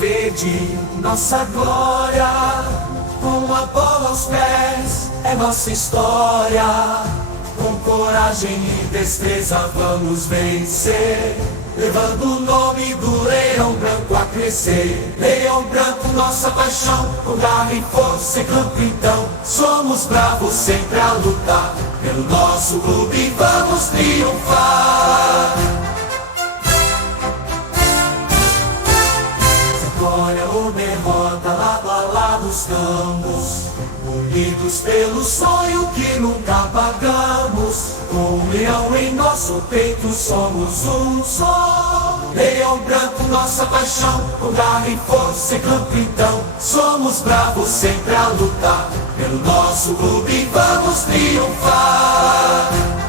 verde, nossa glória. Com a bola aos pés, é nossa história. Com coragem e destreza vamos vencer, levando o nome do Leão Branco a crescer. Leão Branco, nossa paixão, com garra e força e campo então. Somos bravos sempre a lutar, pelo nosso clube vamos triunfar. Vitória ou derrota, lado a lado estamos, unidos pelo sonho que nunca apagamos. Com um leão em nosso peito somos um só. Leão Branco, nossa paixão, com garra e força e campo então. Somos bravos sempre a lutar, pelo nosso clube vamos triunfar.